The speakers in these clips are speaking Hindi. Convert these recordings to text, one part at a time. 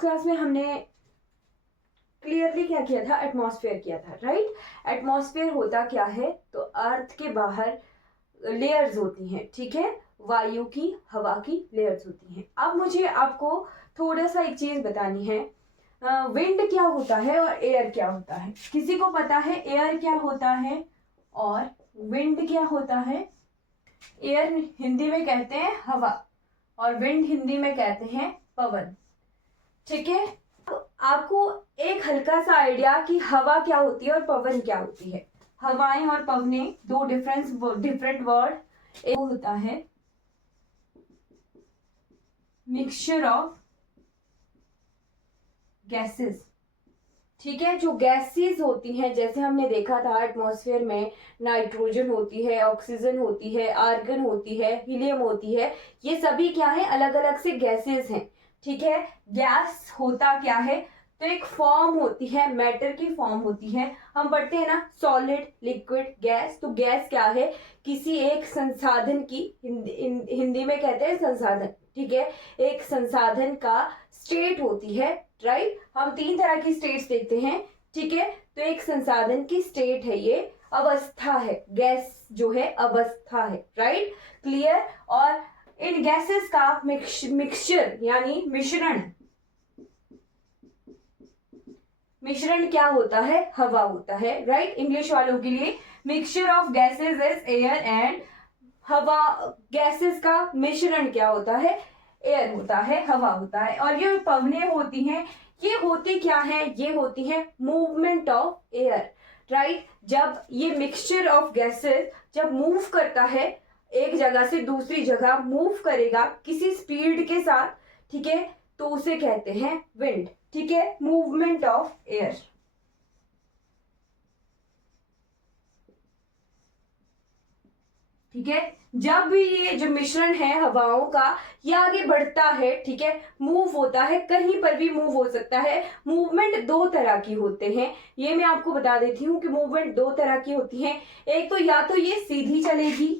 लास्ट क्लास में हमने क्लियरली क्या किया था, एटमॉस्फेयर किया था, राइट। एटमॉस्फेयर होता क्या है, तो अर्थ के बाहर लेयर्स होती हैं, ठीक है, वायु की, हवा की लेयर्स होती हैं। अब मुझे आपको थोड़ा सा एक चीज बतानी है, विंड क्या होता है और एयर क्या होता है। किसी को पता है एयर क्या होता है और विंड क्या होता है? एयर हिंदी में कहते हैं हवा और विंड हिंदी में कहते हैं पवन, ठीक है। तो आपको एक हल्का सा आइडिया कि हवा क्या होती है और पवन क्या होती है। हवाएं और पवने दो डिफरेंट वर्ड। एक होता है मिक्सचर ऑफ गैसेस, ठीक है। जो गैसेस होती हैं, जैसे हमने देखा था एटमॉस्फेयर में नाइट्रोजन होती है, ऑक्सीजन होती है, आर्गन होती है, हीलियम होती है, ये सभी क्या है, अलग अलग से गैसेस हैं, ठीक है। गैस होता क्या है, तो एक फॉर्म होती है, मैटर की फॉर्म होती है। हम पढ़ते हैं ना सॉलिड, लिक्विड, गैस। तो गैस क्या है, किसी एक संसाधन की, हिंदी में कहते हैं संसाधन, ठीक है, एक संसाधन का स्टेट होती है, राइट। हम तीन तरह की स्टेट्स देखते हैं, ठीक है। तो एक संसाधन की स्टेट है, ये अवस्था है, गैस जो है अवस्था है, राइट, क्लियर। और इन गैसेस का मिक्सचर यानी मिश्रण क्या होता है, हवा होता है, राइट। इंग्लिश वालों के लिए mixture of gases is air and हवा, गैसेस का मिश्रण क्या होता है, एयर होता है, हवा होता है। और ये पवने होती हैं, ये होती क्या है, ये होती है मूवमेंट ऑफ एयर, राइट। जब ये मिक्सचर ऑफ गैसेस जब मूव करता है, एक जगह से दूसरी जगह मूव करेगा किसी स्पीड के साथ, ठीक है, तो उसे कहते हैं विंड, ठीक है, मूवमेंट ऑफ एयर। ठीक है, जब भी ये जो मिश्रण है हवाओं का, ये आगे बढ़ता है, ठीक है, मूव होता है, कहीं पर भी मूव हो सकता है। मूवमेंट दो तरह की होते हैं, ये मैं आपको बता देती हूँ कि मूवमेंट दो तरह की होती है। एक तो या तो ये सीधी चलेगी,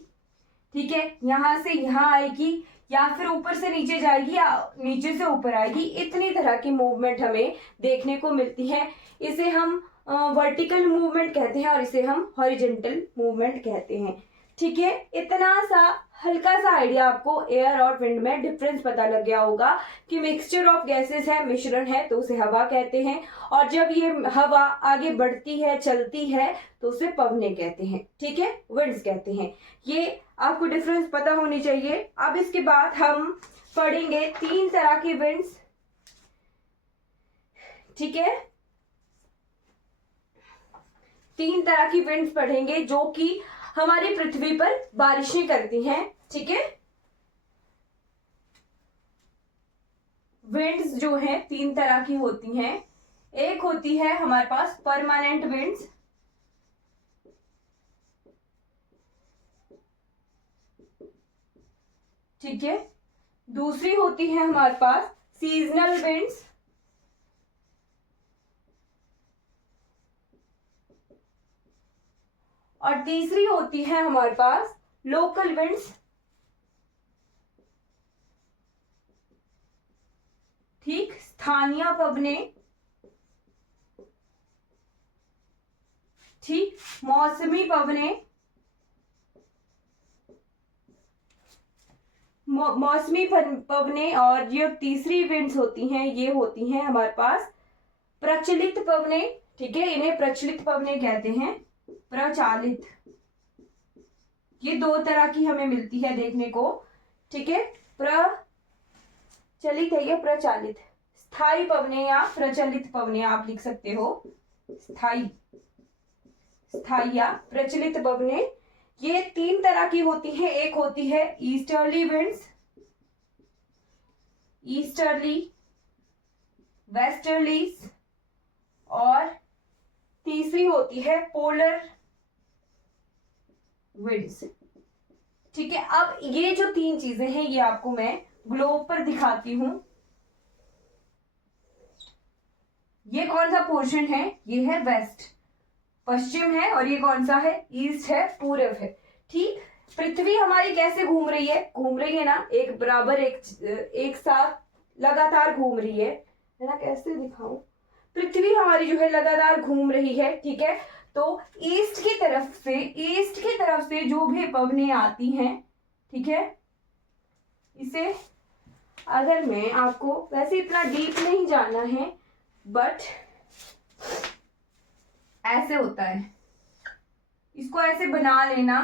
ठीक है, यहां से यहां आएगी, या फिर ऊपर से नीचे जाएगी या नीचे से ऊपर आएगी। इतनी तरह की मूवमेंट हमें देखने को मिलती है। इसे हम वर्टिकल मूवमेंट कहते हैं और इसे हम हॉरिजॉन्टल मूवमेंट कहते हैं, ठीक है। इतना सा हल्का सा आइडिया आपको एयर और विंड में डिफरेंस पता लग गया होगा कि मिक्सचर ऑफ गैसेस है, मिश्रण है, तो उसे हवा कहते हैं। और जब ये हवा आगे बढ़ती है, चलती है, तो उसे पवने कहते हैं, ठीक है, विंड्स कहते हैं। ये आपको डिफरेंस पता होनी चाहिए। अब इसके बाद हम पढ़ेंगे तीन तरह की विंड्स, ठीक है, तीन तरह की विंड्स पढ़ेंगे जो कि हमारी पृथ्वी पर बारिशें करती हैं, ठीक है। विंड्स जो है तीन तरह की होती हैं। एक होती है हमारे पास परमानेंट विंड्स, ठीक है। दूसरी होती है हमारे पास सीजनल विंड्स, और तीसरी होती है हमारे पास लोकल विंड्स, ठीक, स्थानीय पवने, ठीक, मौसमी पवने, मौसमी पवने। और ये तीसरी विंड्स होती हैं, ये होती हैं हमारे पास प्रचलित पवने, ठीक है, इन्हें प्रचलित पवने कहते हैं, प्रचालित। ये दो तरह की हमें मिलती है देखने को, ठीक है, प्रचलित है ये प्रचालित। स्थायी पवने या प्रचलित पवने आप लिख सकते हो, स्थायी, स्थायी या प्रचलित पवने। ये तीन तरह की होती है। एक होती है ईस्टर्ली विंड्स, ईस्टर्ली, वेस्टर्लीज, और तीसरी होती है पोलर विंड्स, ठीक है। अब ये जो तीन चीजें हैं ये आपको मैं ग्लोब पर दिखाती हूं। ये कौन सा पोर्शन है, ये है वेस्ट, पश्चिम है, और ये कौन सा है, ईस्ट है, पूरब है, ठीक। पृथ्वी हमारी कैसे घूम रही है ना, एक बराबर, एक साथ लगातार घूम रही है, है ना, कैसे दिखाऊं, पृथ्वी हमारी जो है लगातार घूम रही है, ठीक है। तो ईस्ट की तरफ से जो भी पवनें आती हैं, ठीक है, इसे अगर मैं आपको वैसे इतना डीप नहीं जाना है, बट ऐसे होता है, इसको ऐसे बना लेना,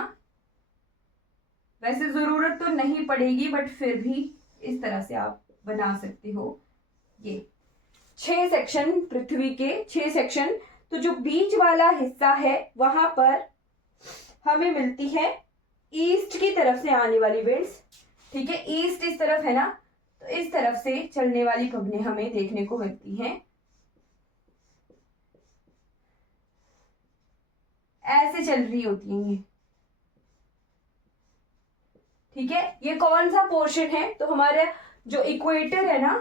वैसे जरूरत तो नहीं पड़ेगी बट फिर भी इस तरह से आप बना सकते हो। ये 6 सेक्शन, पृथ्वी के 6 सेक्शन। तो जो बीच वाला हिस्सा है वहां पर हमें मिलती है ईस्ट की तरफ से आने वाली विंड्स, ठीक है। ईस्ट इस तरफ है ना, तो इस तरफ से चलने वाली पवनें हमें देखने को मिलती हैं, ऐसे चल रही होती हैं ये, ठीक है। ये कौन सा पोर्शन है, तो हमारा जो इक्वेटर है ना,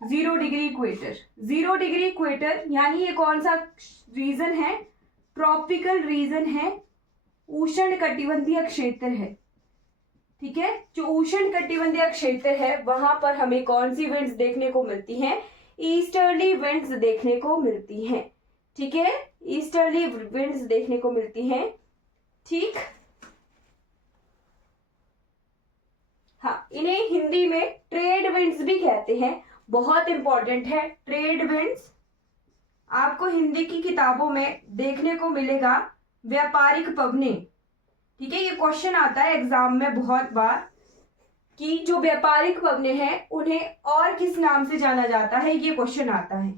0 डिग्री इक्वेटर, 0 डिग्री इक्वेटर, यानी ये कौन सा रीजन है, ट्रॉपिकल रीजन है, उष्ण कटिबंधीय क्षेत्र है, ठीक है। जो उष्ण कटिबंधीय क्षेत्र है वहां पर हमें कौन सी विंड्स देखने को मिलती हैं, ईस्टर्ली विंड्स देखने को मिलती हैं, ठीक है, ईस्टर्ली विंड्स देखने को मिलती हैं, ठीक। हाँ, इन्हें हिंदी में ट्रेड विंड्स भी कहते हैं, बहुत इंपॉर्टेंट है ट्रेड विंड्स। आपको हिंदी की किताबों में देखने को मिलेगा व्यापारिक पवनें, ठीक है। ये क्वेश्चन आता है एग्जाम में बहुत बार कि जो व्यापारिक पवनें हैं उन्हें और किस नाम से जाना जाता है, ये क्वेश्चन आता है,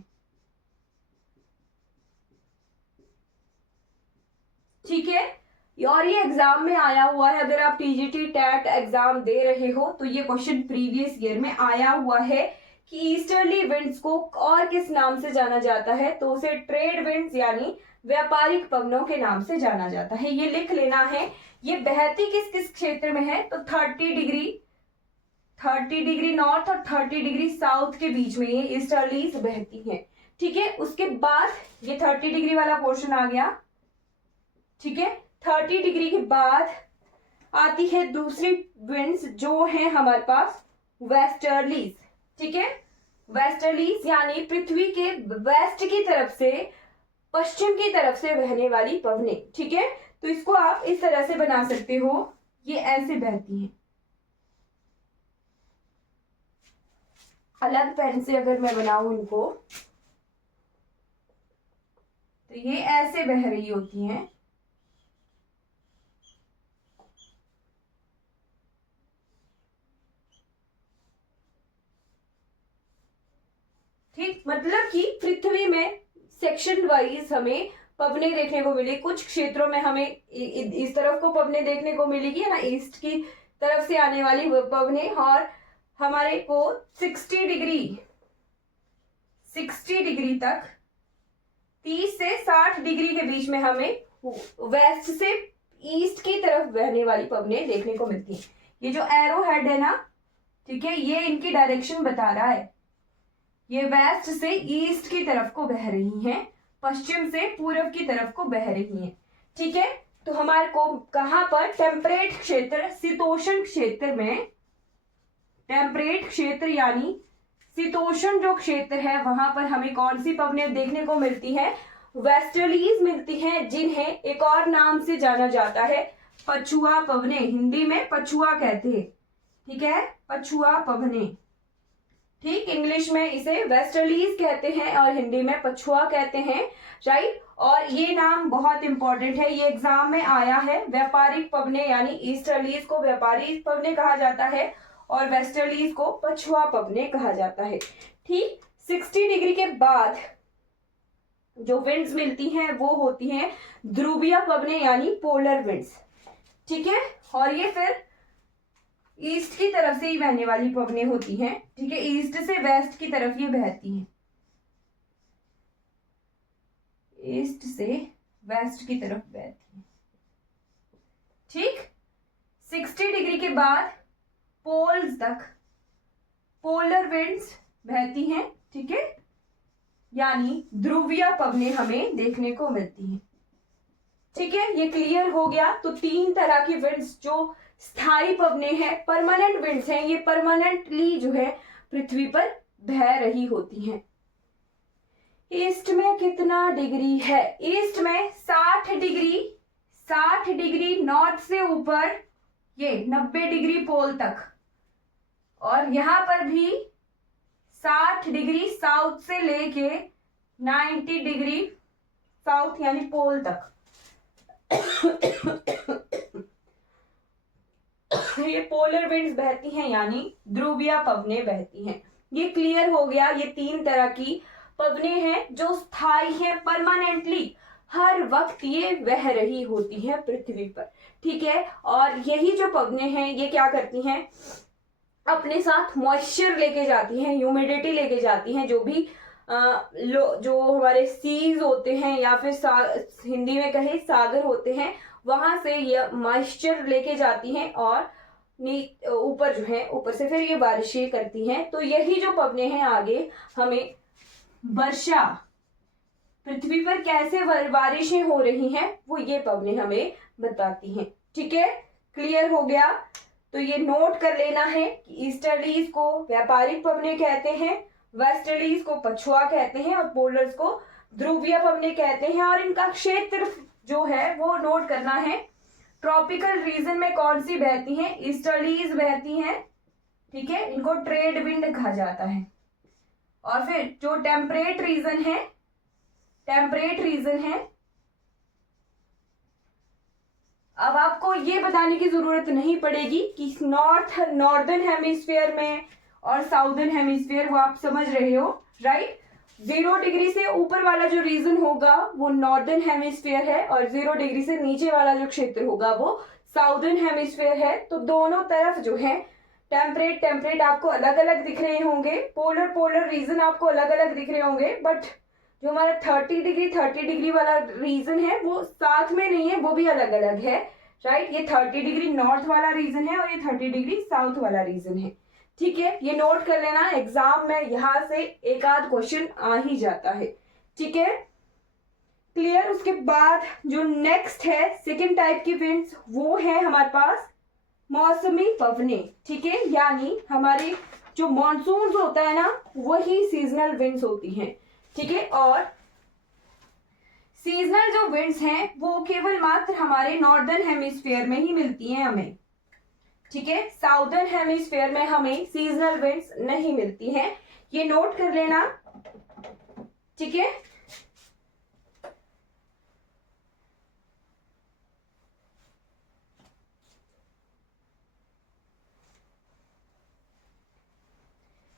ठीक है। और ये एग्जाम में आया हुआ है, अगर आप टीजीटी टेट एग्जाम दे रहे हो तो ये क्वेश्चन प्रीवियस ईयर में आया हुआ है कि ईस्टर्ली विंड्स को और किस नाम से जाना जाता है, तो उसे ट्रेड विंड्स यानी व्यापारिक पवनों के नाम से जाना जाता है। ये लिख लेना है। ये बहती किस किस क्षेत्र में है, तो 30 डिग्री नॉर्थ और 30 डिग्री साउथ के बीच में ये ईस्टर्लीज बहती हैं, ठीक है। उसके बाद ये 30 डिग्री वाला पोर्शन आ गया, ठीक है। 30 डिग्री के बाद आती है दूसरी विंड्स जो है हमारे पास वेस्टर्लीज, ठीक है। वेस्टर्लीज यानी पृथ्वी के वेस्ट की तरफ से पश्चिम की तरफ से बहने वाली पवनें, ठीक है। तो इसको आप इस तरह से बना सकते हो, ये ऐसे बहती हैं। अलग पेन से अगर मैं बनाऊं इनको तो ये ऐसे बह रही होती हैं, ठीक। मतलब कि पृथ्वी में सेक्शन वाइज हमें पवनें देखने को मिली, कुछ क्षेत्रों में हमें इस तरफ को पवनें देखने को मिलेगी, है ना, ईस्ट की तरफ से आने वाली पवनें, और हमारे को 60 डिग्री तक 30 से 60 डिग्री के बीच में हमें वेस्ट से ईस्ट की तरफ बहने वाली पवनें देखने को मिलती हैं। ये जो एरो हेड है ना, ठीक है, ये इनकी डायरेक्शन बता रहा है, ये वेस्ट से ईस्ट की तरफ को बह रही हैं, पश्चिम से पूर्व की तरफ को बह रही हैं, ठीक है। तो हमारे को कहां पर, टेम्परेट क्षेत्र, शीतोष्ण क्षेत्र में, टेम्परेट क्षेत्र यानी शीतोष्ण जो क्षेत्र है वहां पर हमें कौन सी पवनें देखने को मिलती हैं, वेस्टर्लीज मिलती हैं, जिन्हें एक और नाम से जाना जाता है पछुआ पवनें, हिंदी में पछुआ कहते हैं, ठीक है, पछुआ पवनें, ठीक। इंग्लिश में इसे वेस्टर्लीज कहते हैं और हिंदी में पछुआ कहते हैं, राइट। और ये नाम बहुत इंपॉर्टेंट है, ये एग्जाम में आया है। व्यापारिक पवनें यानी ईस्टर्लीज को व्यापारिक पवनें कहा जाता है और वेस्टर्लीज को पछुआ पवनें कहा जाता है, ठीक। 60 डिग्री के बाद जो विंड्स मिलती हैं वो होती हैं ध्रुवीय पवनें यानी पोलर विंड्स, ठीक है। और ये फिर ईस्ट की तरफ से ही बहने वाली पवनें होती हैं, ठीक है, ईस्ट से वेस्ट की तरफ ये बहती हैं, ईस्ट से वेस्ट की तरफ बहती हैं, ठीक। 60 डिग्री के बाद पोल्स तक पोलर विंड्स बहती हैं, ठीक है, यानी ध्रुवीय पवनें हमें देखने को मिलती हैं, ठीक है। ये क्लियर हो गया। तो 3 तरह की विंड्स, जो स्थायी पवनें हैं, परमानेंट विंड्स हैं, ये परमानेंटली जो है पृथ्वी पर बह रही होती हैं। ईस्ट में कितना डिग्री है? ईस्ट में 60 डिग्री नॉर्थ से ऊपर, ये 90 डिग्री पोल तक, और यहां पर भी 60 डिग्री साउथ से लेके 90 डिग्री साउथ यानी पोल तक। ये पोलर विंड्स बहती हैं यानी ध्रुवीय पवनें बहती हैं। ये क्लियर हो गया। ये 3 तरह की पवनें हैं जो स्थायी हैं, परमानेंटली हर वक्त ये बह रही होती हैं पृथ्वी पर, ठीक है। और यही जो पवनें हैं ये क्या करती हैं, अपने साथ मॉइस्चर लेके जाती हैं, ह्यूमिडिटी लेके जाती हैं, जो भी जो हमारे सीज होते हैं या फिर हिंदी में कहे सागर होते हैं, वहां से ये मॉइस्चर लेके जाती हैं और ऊपर जो है, ऊपर से फिर ये बारिशें करती हैं। तो यही जो पवनें हैं आगे हमें वर्षा, पृथ्वी पर कैसे बारिशें हो रही हैं, वो ये पवनें हमें बताती हैं, ठीक है। क्लियर हो गया? तो ये नोट कर लेना है कि ईस्टर्लीज को व्यापारिक पवनें कहते हैं, वेस्टर्लीज को पछुआ कहते हैं, और पोलर्स को ध्रुवीय पवनें कहते हैं। और इनका क्षेत्र जो है वो नोट करना है। ट्रॉपिकल रीजन में कौन सी बहती हैं? ईस्टर्लीज बहती हैं, ठीक है, इनको ट्रेड विंड कहा जाता है। और फिर जो टेम्परेट रीजन है, अब आपको ये बताने की जरूरत नहीं पड़ेगी कि नॉर्दर्न हेमिस्फीयर में और साउदर्न हेमिस्फीयर, वो आप समझ रहे हो, राइट। 0 डिग्री से ऊपर वाला जो रीजन होगा वो नॉर्दर्न हेमिस्फीयर है, और 0 डिग्री से नीचे वाला जो क्षेत्र होगा वो साउदर्न हेमिस्फीयर है। तो दोनों तरफ जो है टेम्परेट आपको अलग अलग दिख रहे होंगे, पोलर रीजन आपको अलग अलग दिख रहे होंगे, बट जो हमारा 30 डिग्री वाला रीजन है वो साथ में नहीं है, वो भी अलग अलग है, राइट। ये 30 डिग्री नॉर्थ वाला रीजन है और ये 30 डिग्री साउथ वाला रीजन है, ठीक है। ये नोट कर लेना, एग्जाम में यहां से एक आध क्वेश्चन आ ही जाता है, ठीक है। क्लियर? उसके बाद जो नेक्स्ट है सेकेंड टाइप की विंड्स, वो है हमारे पास मौसमी पवनें, ठीक है। यानी हमारी जो मॉनसून होता है ना, वही सीजनल विंड्स होती हैं, ठीक है। और सीजनल जो विंड्स हैं वो केवल मात्र हमारे नॉर्दर्न हेमिस्फीयर में ही मिलती हैं हमें, ठीक है। साउदर्न हेमिस्फीयर में हमें सीजनल विंड्स नहीं मिलती हैं, ये नोट कर लेना, ठीक है।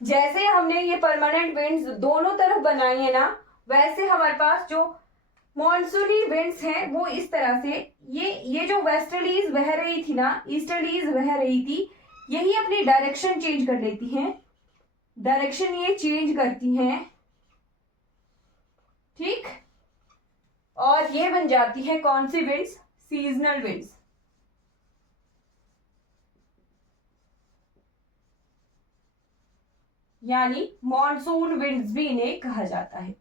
जैसे हमने ये परमानेंट विंड्स दोनों तरफ बनाई है ना, वैसे हमारे पास जो मॉनसूनी विंड्स हैं वो इस तरह से, ये जो वेस्टर्लीज बह रही थी ना, ईस्टर्लीज बह रही थी, यही अपनी डायरेक्शन चेंज कर लेती हैं, डायरेक्शन ये चेंज करती हैं, ठीक। और ये बन जाती है कौन सी विंड्स? Seasonal winds. यानी मॉनसून विंड्स भी इन्हें कहा जाता है,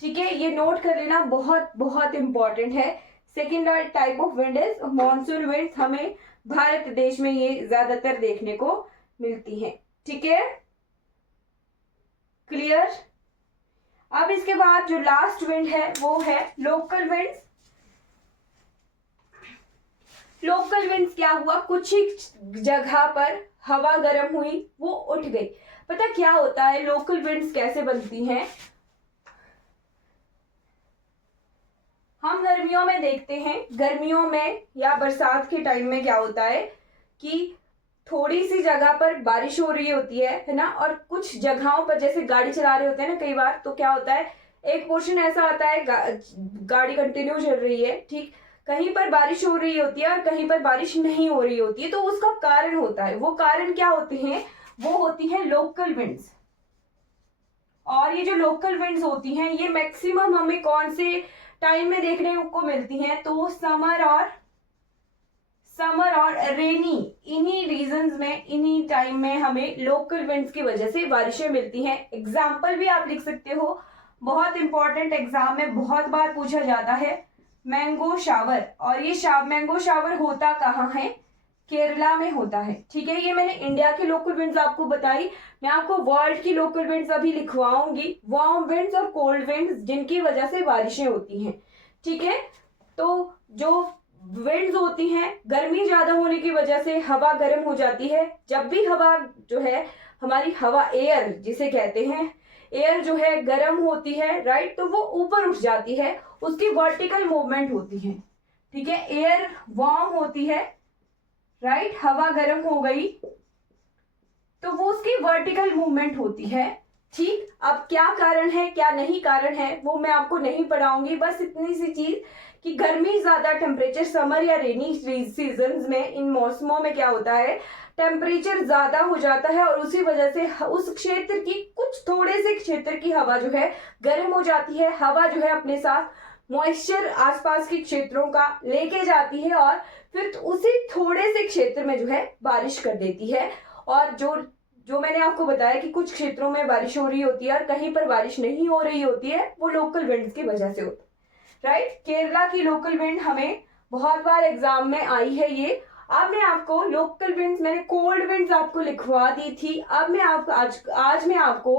ठीक है। ये नोट कर लेना, बहुत बहुत इंपॉर्टेंट है। Second type of wind is monsoon winds, हमें भारत देश में ये ज्यादातर देखने को मिलती हैं, ठीक है। क्लियर? अब इसके बाद जो लास्ट विंड है वो है लोकल विंड्स। लोकल विंड्स क्या हुआ, कुछ ही जगह पर हवा गर्म हुई, वो उठ गई। पता क्या होता है लोकल विंड्स कैसे बनती हैं? हम गर्मियों में देखते हैं, गर्मियों में या बरसात के टाइम में क्या होता है कि थोड़ी सी जगह पर बारिश हो रही होती है ना, और कुछ जगहों पर जैसे गाड़ी चला रहे होते हैं ना कई बार, तो क्या होता है एक पोर्शन ऐसा आता है गाड़ी कंटिन्यू चल रही है, ठीक, कहीं पर बारिश हो रही होती है और कहीं पर बारिश नहीं हो रही होती है, तो उसका कारण होता है। वो कारण क्या होते हैं? वो होती हैं लोकल विंड्स। और ये जो लोकल विंड्स होती हैं ये मैक्सिमम हमें कौन से टाइम में देखने को मिलती हैं? तो समर और रेनी, इन्हीं रीजंस में, इन्हीं टाइम में हमें लोकल विंड्स की वजह से बारिशें मिलती हैं। एग्जाम्पल भी आप लिख सकते हो, बहुत इंपॉर्टेंट, एग्जाम में बहुत बार पूछा जाता है, मैंगो शावर। और ये मैंगो शावर होता कहाँ है? केरला में होता है। ठीक है, ये मैंने इंडिया के लोकल विंड्स आपको बताई। मैं आपको वर्ल्ड की लोकल विंड्स अभी लिखवाऊंगी, वार्म विंड्स और कोल्ड विंड्स, जिनकी वजह से बारिशें होती हैं। ठीक है, तो जो विंड्स होती हैं, गर्मी ज्यादा होने की वजह से हवा गर्म हो जाती है। जब भी हवा जो है, हमारी हवा, एयर जिसे कहते हैं, एयर जो है गर्म होती है, राइट, तो वो ऊपर उठ जाती है, उसकी वर्टिकल मूवमेंट होती है। ठीक है, एयर वार्म होती है, राइट, हवा गर्म हो गई तो वो उसकी वर्टिकल मूवमेंट होती है। ठीक, अब क्या कारण है क्या नहीं कारण है वो मैं आपको नहीं पढ़ाऊंगी, बस इतनी सी चीज कि गर्मी ज्यादा, टेम्परेचर समर या रेनी सीजन में, इन मौसमों में क्या होता है, टेम्परेचर ज्यादा हो जाता है और उसी वजह से उस क्षेत्र की, कुछ थोड़े से क्षेत्र की हवा जो है गर्म हो जाती है। हवा जो है अपने साथ मॉइस्चर आसपास के क्षेत्रों का लेके जाती है और फिर उसी थोड़े से क्षेत्र में जो है बारिश कर देती है। और जो जो मैंने आपको बताया कि कुछ क्षेत्रों में बारिश हो रही होती है और कहीं पर बारिश नहीं हो रही होती है, वो लोकल विंड्स की वजह से होता है, राइट। केरला की लोकल विंड हमें बहुत बार एग्जाम में आई है। ये अब मैं आपको लोकल विंड्स, मैंने कोल्ड विंड्स आपको लिखवा दी थी, अब मैं आपको आज मैं आपको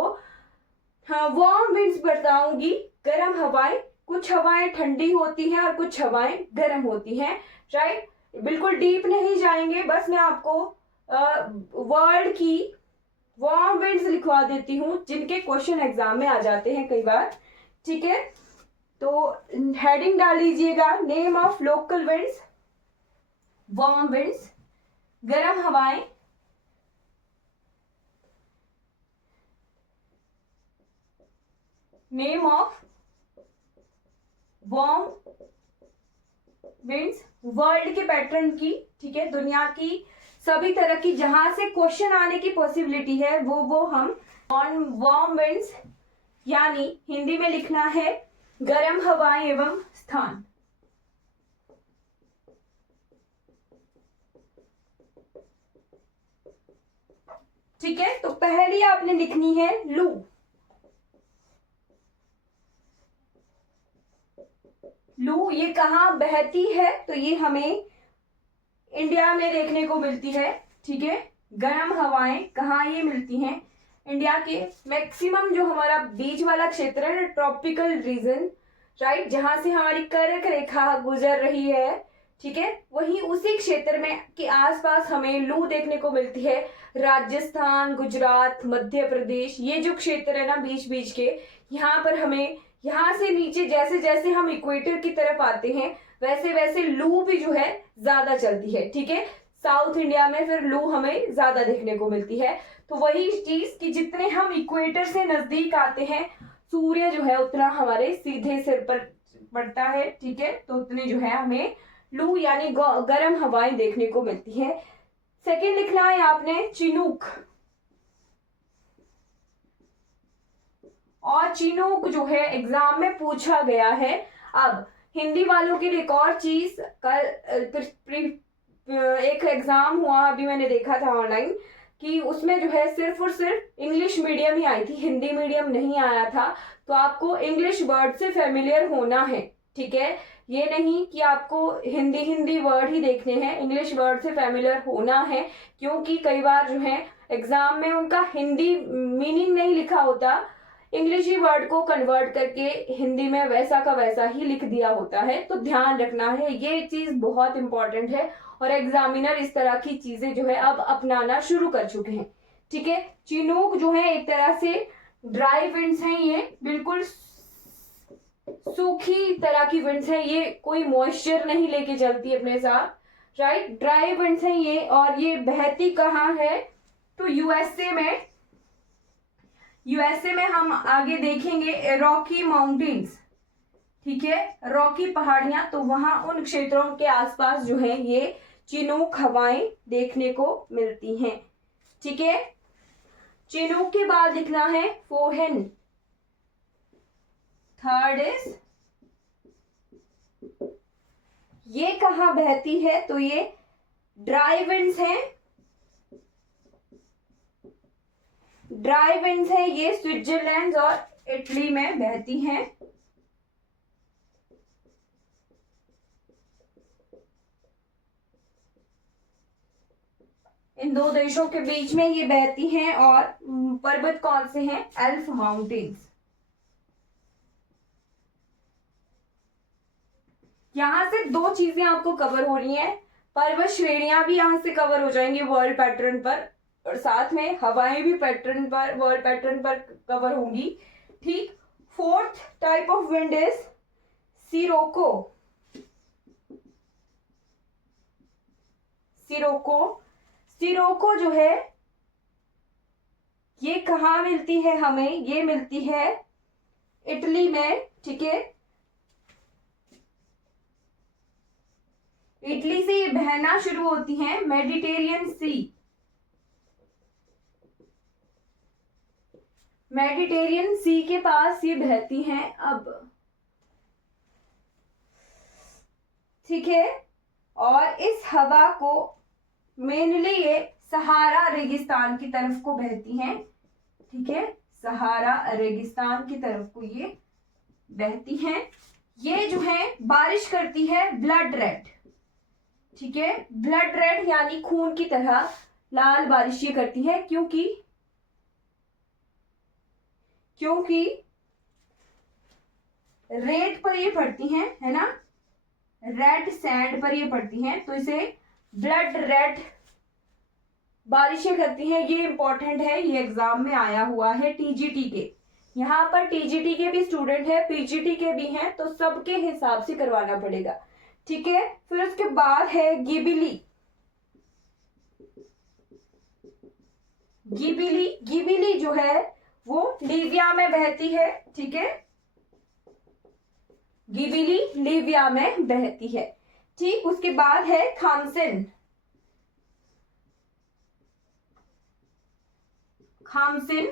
वार्म विंड्स बताऊंगी, गर्म हवाएं। कुछ हवाएं ठंडी होती हैं और कुछ हवाएं गर्म होती हैं, राइट। बिल्कुल डीप नहीं जाएंगे, बस मैं आपको वर्ल्ड की वार्म विंड्स लिखवा देती हूँ, जिनके क्वेश्चन एग्जाम में आ जाते हैं कई बार। ठीक है, तो हेडिंग डाल लीजिएगा, name of local winds, warm winds, गर्म हवाएं, name of warm winds, world के पैटर्न की, ठीक है, दुनिया की सभी तरह की जहां से क्वेश्चन आने की पॉसिबिलिटी है वो हम ऑन वार्म विंड्स, यानी हिंदी में लिखना है गर्म हवाएं एवं स्थान। ठीक है, तो पहली आपने लिखनी है लू। लू ये कहाँ बहती है, तो ये हमें इंडिया में देखने को मिलती है। ठीक है, गर्म हवाएं कहाँ ये मिलती हैं, इंडिया के मैक्सिमम जो हमारा बीच वाला क्षेत्र है, ट्रॉपिकल रीजन, राइट, जहां से हमारी कर्क रेखा गुजर रही है, ठीक है, वही उसी क्षेत्र में के आसपास हमें लू देखने को मिलती है। राजस्थान, गुजरात, मध्य प्रदेश, ये जो क्षेत्र है ना बीच बीच के, यहाँ पर हमें, यहाँ से नीचे जैसे जैसे हम इक्वेटर की तरफ आते हैं वैसे वैसे लू भी जो है ज्यादा चलती है। ठीक है, साउथ इंडिया में फिर लू हमें ज्यादा देखने को मिलती है। तो वही चीज कि जितने हम इक्वेटर से नजदीक आते हैं, सूर्य जो है उतना हमारे सीधे सिर पर पड़ता है। ठीक है, तो उतने जो है हमें लू यानी गर्म हवाएं देखने को मिलती है। सेकेंड लिखना है आपने चिनूक, और चिनूक जो है एग्जाम में पूछा गया है। अब हिंदी वालों के लिए एक और चीज, कल एक एग्जाम हुआ अभी मैंने देखा था ऑनलाइन, कि उसमें जो है सिर्फ और सिर्फ इंग्लिश मीडियम ही आई थी, हिंदी मीडियम नहीं आया था। तो आपको इंग्लिश वर्ड से फेमिलियर होना है। ठीक है, ये नहीं कि आपको हिंदी वर्ड ही देखने हैं, इंग्लिश वर्ड से फेमिलियर होना है, क्योंकि कई बार जो है एग्जाम में उनका हिंदी मीनिंग नहीं लिखा होता, इंग्लिश ही वर्ड को कन्वर्ट करके हिंदी में वैसा का वैसा ही लिख दिया होता है। तो ध्यान रखना है, ये चीज बहुत इंपॉर्टेंट है और एग्जामिनर इस तरह की चीजें जो है अब अपनाना शुरू कर चुके हैं। ठीक है, चिनूक जो है एक तरह से ड्राई विंड्स हैं, ये बिल्कुल सूखी तरह की विंड्स है, ये कोई मॉइस्चर नहीं लेके चलती अपने साथ, राइट, ड्राई विंड्स हैं ये। और ये बहती कहाँ है, तो यूएसए में, यूएसए में हम आगे देखेंगे रॉकी माउंटेन्स। ठीक है, रॉकी पहाड़ियां, तो वहां उन क्षेत्रों के आसपास जो है ये चिनूक हवाएं देखने को मिलती हैं। ठीक है, चिनूक के बाद लिखना है फोहेन। थर्ड इज, ये कहाँ बहती है, तो ये ड्राई विंड्स हैं, ड्राई विंड्स है ये स्विट्जरलैंड और इटली में बहती हैं। इन दो देशों के बीच में ये बहती हैं। और पर्वत कौन से हैं? Elf mountains. यहां से दो चीजें आपको कवर हो रही हैं, पर्वत श्रेणियां भी यहां से कवर हो जाएंगी वर्ल्ड पैटर्न पर, और साथ में हवाएं भी पैटर्न पर, वर्ल्ड पैटर्न पर कवर होंगी। ठीक। Fourth type of wind is Scirocco. Scirocco, Scirocco जो है ये कहाँ मिलती है हमें? ये मिलती है इटली में। ठीक है, इटली से ये बहना शुरू होती है मेडिटेरियन सी। मेडिटेरियन सी के पास ये बहती हैं अब। ठीक है, और इस हवा को मेनली ये सहारा रेगिस्तान की तरफ को बहती हैं। ठीक है, सहारा रेगिस्तान की तरफ को ये बहती हैं। ये जो है बारिश करती है ब्लड रेड। ठीक है, ब्लड रेड यानी खून की तरह लाल बारिश ये करती है, क्योंकि रेड पर ये पड़ती हैं, है ना, रेड सैंड पर ये पड़ती हैं, तो इसे ब्लड रेड बारिशें करती हैं। ये इंपॉर्टेंट है, ये एग्जाम में आया हुआ है टीजीटी के। यहाँ पर टीजीटी के भी स्टूडेंट है, पीजीटी के भी हैं, तो सबके हिसाब से करवाना पड़ेगा। ठीक है, फिर उसके बाद है गिबिली। गिबिली, गिबिली जो है वो लीबिया में बहती है। ठीक है, गिबिली लीबिया में बहती है। ठीक, उसके बाद है खामसिन। खामसिन,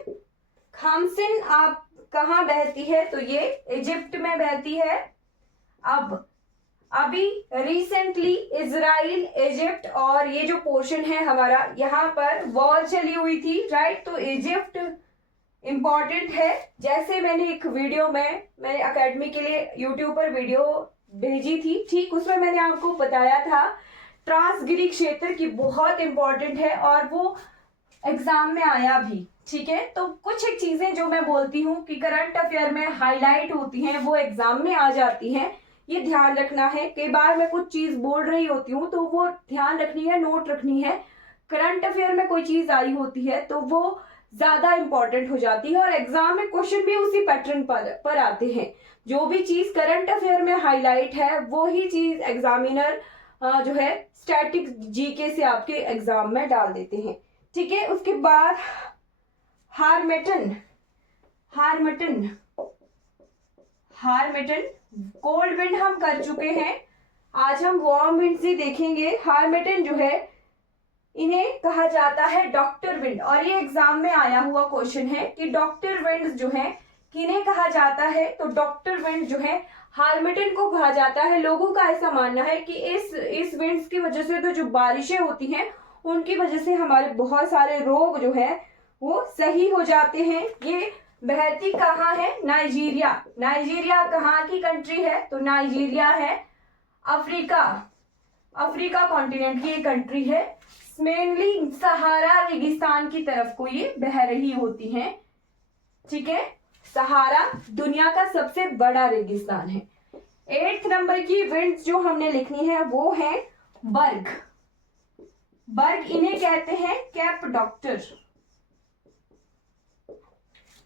खामसिन आप कहाँ बहती है? तो ये इजिप्ट में बहती है। अभी रिसेंटली इजराइल, इजिप्ट और ये जो पोर्शन है हमारा, यहाँ पर वॉर चली हुई थी, राइट। तो इजिप्ट इम्पॉर्टेंट है। जैसे मैंने एक वीडियो में, मैंने अकेडमी के लिए यूट्यूब पर वीडियो भेजी थी, ठीक, उसमें मैंने आपको बताया था ट्रांसगिरी क्षेत्र की बहुत इम्पॉर्टेंट है और वो एग्जाम में आया भी। ठीक है, तो कुछ एक चीजें जो मैं बोलती हूँ कि करंट अफेयर में हाईलाइट होती हैं, वो एग्जाम में आ जाती हैं, ये ध्यान रखना है। कई बार मैं कुछ चीज बोल रही होती हूँ तो वो ध्यान रखनी है, नोट रखनी है। करंट अफेयर में कोई चीज आई होती है तो वो ज्यादा इंपॉर्टेंट हो जाती है और एग्जाम में क्वेश्चन भी उसी पैटर्न पर आते हैं। जो भी चीज करंट अफेयर में हाईलाइट है वो ही चीज एग्जामिनर जो है स्टैटिक जीके से आपके एग्जाम में डाल देते हैं। ठीक है, उसके बाद हार्मेटन। हार्मेटन, हार्मेटन कोल्ड विंड हम कर चुके हैं, आज हम वार्म विंड से देखेंगे। हार्मेटन जो है इन्हें कहा जाता है डॉक्टर विंड, और ये एग्जाम में आया हुआ क्वेश्चन है कि डॉक्टर विंड जो है किन्हें कहा जाता है? तो डॉक्टर विंड जो है हार्मेटन को कहा जाता है। लोगों का ऐसा मानना है कि इस विंड्स की वजह से तो जो बारिशें होती हैं उनकी वजह से हमारे बहुत सारे रोग जो है वो सही हो जाते हैं। ये बहती कहाँ है? नाइजीरिया। नाइजीरिया कहाँ की कंट्री है? तो नाइजीरिया है अफ्रीका, अफ्रीका कॉन्टिनेंट की ये कंट्री है। मेनली सहारा रेगिस्तान की तरफ को ये बह रही होती हैं। ठीक है, सहारा दुनिया का सबसे बड़ा रेगिस्तान है। 8th नंबर की विंड्स जो हमने लिखनी है वो है बर्ग। बर्ग इन्हें कहते हैं कैप डॉक्टर।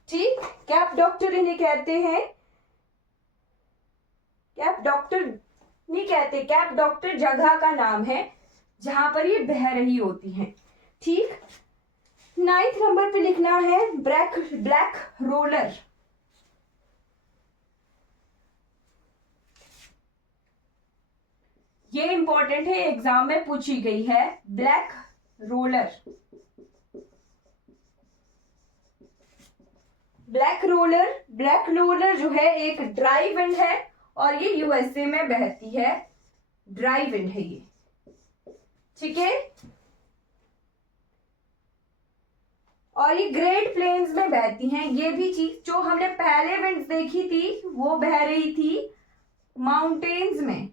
ठीक, कैप डॉक्टर इन्हें कहते हैं। कैप डॉक्टर नहीं कहते, कैप डॉक्टर जगह का नाम है जहां पर ये बह रही होती हैं। ठीक, 9th नंबर पे लिखना है ब्लैक रोलर। ये इंपॉर्टेंट है, एग्जाम में पूछी गई है। Black roller, black roller, black roller जो है एक ड्राई विंड है और ये यूएसए में बहती है। ड्राई विंड है ये। ठीक है, और ये ग्रेट प्लेन्स में बहती हैं। ये भी चीज जो हमने पहले विंड्स देखी थी वो बह रही थी माउंटेन्स में,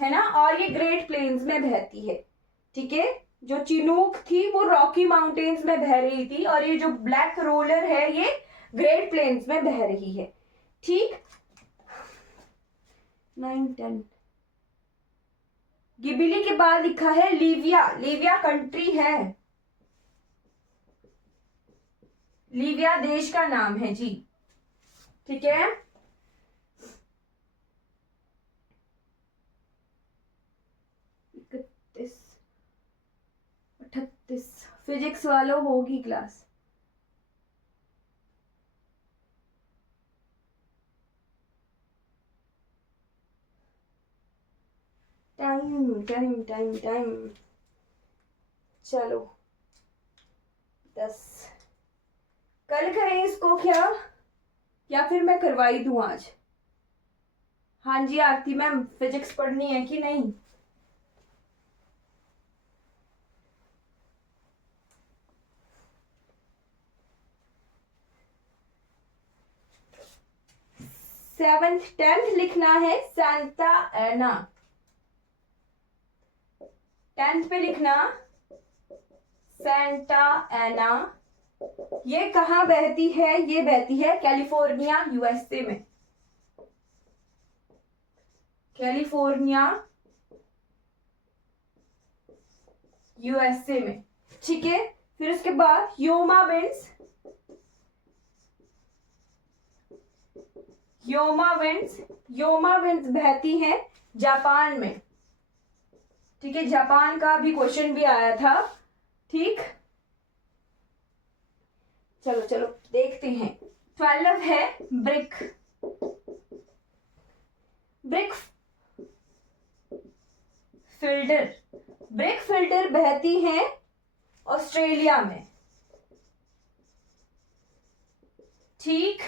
है ना, और ये ग्रेट प्लेन्स में बहती है। ठीक है, जो चिनूक थी वो रॉकी माउंटेन्स में बह रही थी, और ये जो ब्लैक रोलर है ये ग्रेट प्लेन्स में बह रही है। ठीक, 9, 10। गिबिली के बाद लिखा है लीविया। लीविया कंट्री है, लीविया देश का नाम है जी। ठीक है, इकतीस 38 फिजिक्स वालों होगी class. Time time time time, चलो 10। कल करें इसको क्या, या फिर मैं करवाई दूं आज? हाँ जी आरती मैम, फिजिक्स पढ़नी है कि नहीं? सेवेंथ 10th लिखना है सांता एना। 10th पे लिखना सेंटा एना। ये कहाँ बहती है? ये बहती है कैलिफोर्निया यूएसए में, कैलिफोर्निया यूएसए में। ठीक है, फिर उसके बाद योमा विंड्स, योमा विंड्स बहती हैं जापान में। ठीक है, जापान का भी क्वेश्चन भी आया था। ठीक, चलो चलो देखते हैं। 12 है brick. Brick filter, brick filter बहती हैं ऑस्ट्रेलिया में। ठीक,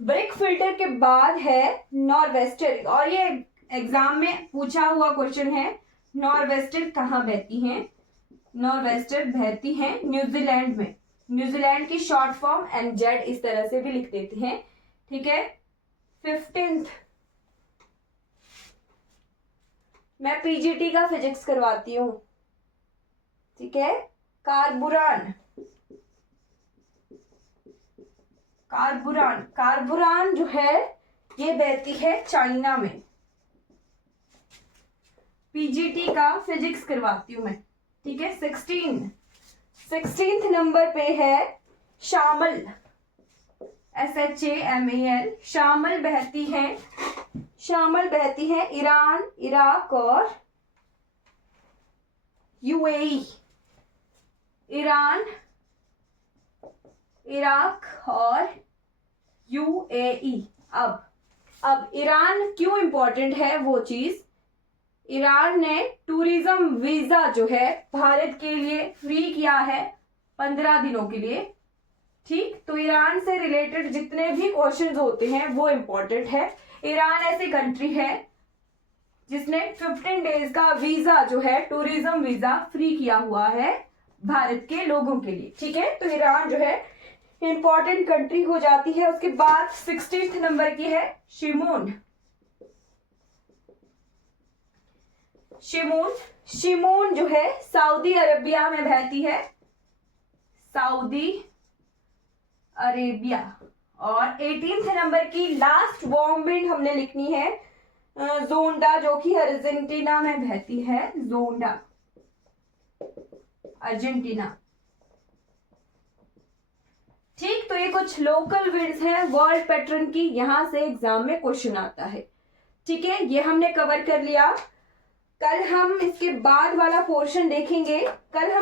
ब्रिक फिल्टर के बाद है नॉर्वेस्टर, और ये एग्जाम में पूछा हुआ क्वेश्चन है। नॉर्वेस्टर कहाँ बहती हैं? नॉर्वेस्टर बहती हैं न्यूजीलैंड में। न्यूजीलैंड की शॉर्ट फॉर्म NZ इस तरह से भी लिख देते हैं। ठीक है, 15th मैं PGT का फिजिक्स करवाती हूँ। ठीक है, कार्बुरान, कार्बुरान, कार्बुरान जो है ये बहती है चाइना में। PGT का फिजिक्स करवाती हूं मैं। ठीक है, 16th नंबर पे है शामल, SHAMAL। शामल बहती है, शामल बहती है ईरान, इराक और UAE। ईरान, इराक और UAE। अब ईरान क्यों इंपॉर्टेंट है वो चीज, ईरान ने टूरिज्म वीजा जो है भारत के लिए फ्री किया है 15 दिनों के लिए। ठीक, तो ईरान से रिलेटेड जितने भी क्वेश्चंस होते हैं वो इंपॉर्टेंट है। ईरान ऐसी कंट्री है जिसने 15 डेज का वीजा जो है टूरिज्म वीजा फ्री किया हुआ है भारत के लोगों के लिए। ठीक है, तो ईरान जो है इंपॉर्टेंट कंट्री हो जाती है। उसके बाद 16th नंबर की है शिमोन। शिमोन, शिमोन जो है सऊदी अरेबिया में बहती है, सऊदी अरेबिया। और 18th नंबर की लास्ट वार्म विंड हमने लिखनी है जोंडा, जो कि अर्जेंटीना में बहती है। जोंडा, अर्जेंटीना। ठीक, तो ये कुछ लोकल विंड्स हैं वर्ल्ड पैटर्न की, यहां से एग्जाम में क्वेश्चन आता है। ठीक है, ये हमने कवर कर लिया। कल हम इसके बाद वाला पोर्शन देखेंगे। कल हम